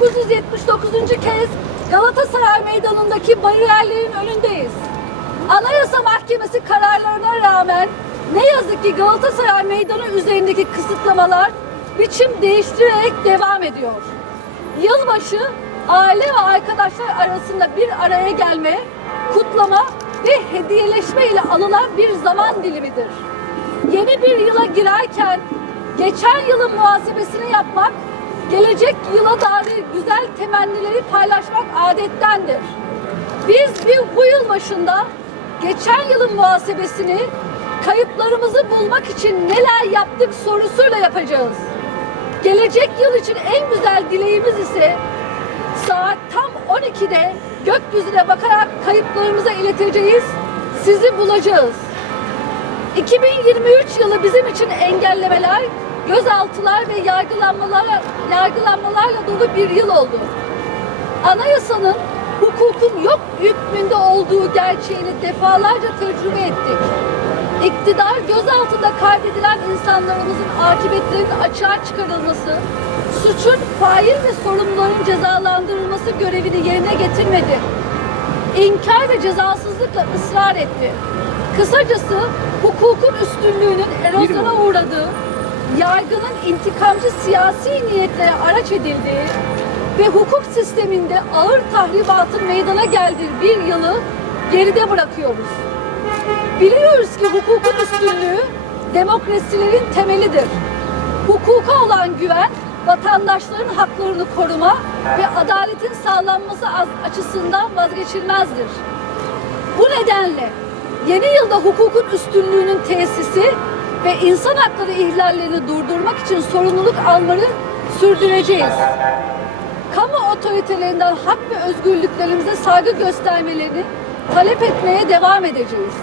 1979. kez Galatasaray Meydanı'ndaki bariyerlerin önündeyiz. Anayasa Mahkemesi kararlarına rağmen ne yazık ki Galatasaray Meydanı üzerindeki kısıtlamalar biçim değiştirerek devam ediyor. Yılbaşı aile ve arkadaşlar arasında bir araya gelme, kutlama ve hediyeleşme ile alınan bir zaman dilimidir. Yeni bir yıla girerken geçen yılın muhasebesini yapmak, gelecek yıla dair güzel temennileri paylaşmak adettendir. Biz bir, bu yıl başında geçen yılın muhasebesini kayıplarımızı bulmak için neler yaptık sorusuyla yapacağız. Gelecek yıl için en güzel dileğimiz ise saat tam 12'de gökyüzüne bakarak kayıplarımıza ileteceğiz, sizi bulacağız. 2023 yılı bizim için engellemeler, gözaltılar ve yargılanmalar, yargılanmalarla dolu bir yıl oldu. Anayasanın hukukun yok hükmünde olduğu gerçeğini defalarca tecrübe ettik. İktidar gözaltında kaybedilen insanlarımızın akıbetlerinin açığa çıkarılması, suçun fail ve sorumluların cezalandırılması görevini yerine getirmedi. İnkar ve cezasızlıkla ısrar etti. Kısacası hukukun üstünlüğünün erozyona uğradığı, yargının intikamcı siyasi niyetlere araç edildiği ve hukuk sisteminde ağır tahribatın meydana geldiği bir yılı geride bırakıyoruz. Biliyoruz ki hukukun üstünlüğü demokrasilerin temelidir. Hukuka olan güven, vatandaşların haklarını koruma ve adaletin sağlanması açısından vazgeçilmezdir. Bu nedenle yeni yılda hukukun üstünlüğünün tesisi ve insan hakları ihlallerini durdurmak için sorumluluk almayı sürdüreceğiz. Kamu otoritelerinden hak ve özgürlüklerimize saygı göstermelerini talep etmeye devam edeceğiz.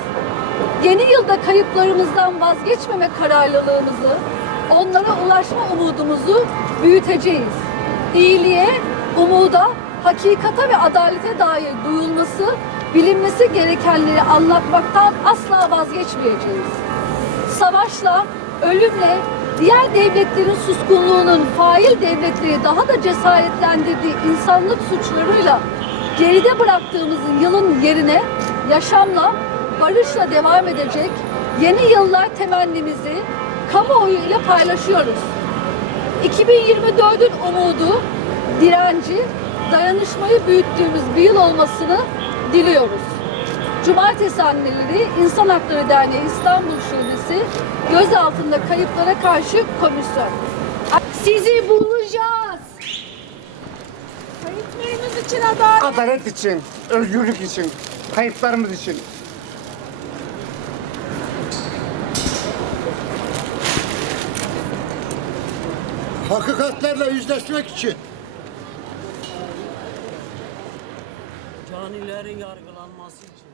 Yeni yılda kayıplarımızdan vazgeçmeme kararlılığımızı, onlara ulaşma umudumuzu büyüteceğiz. İyiliğe, umuda, hakikata ve adalete dair duyulması, bilinmesi gerekenleri anlatmaktan asla vazgeçmeyeceğiz. Savaşla, ölümle, diğer devletlerin suskunluğunun fail devletleri daha da cesaretlendirdiği insanlık suçlarıyla geride bıraktığımızın yılın yerine yaşamla, barışla devam edecek yeni yıllar temennimizi kamuoyu ile paylaşıyoruz. 2024'ün umudu, direnci, dayanışmayı büyüttüğümüz bir yıl olmasını diliyoruz. Cumartesi Anneleri İnsan Hakları Derneği İstanbul Şubesi gözaltında kayıplara karşı komisyon. Sizi bulacağız. Kayıplarımız için adalet. Adalet için, özgürlük için, kayıplarımız için. Hakikatlerle yüzleşmek için. Canilerin yargılanması için.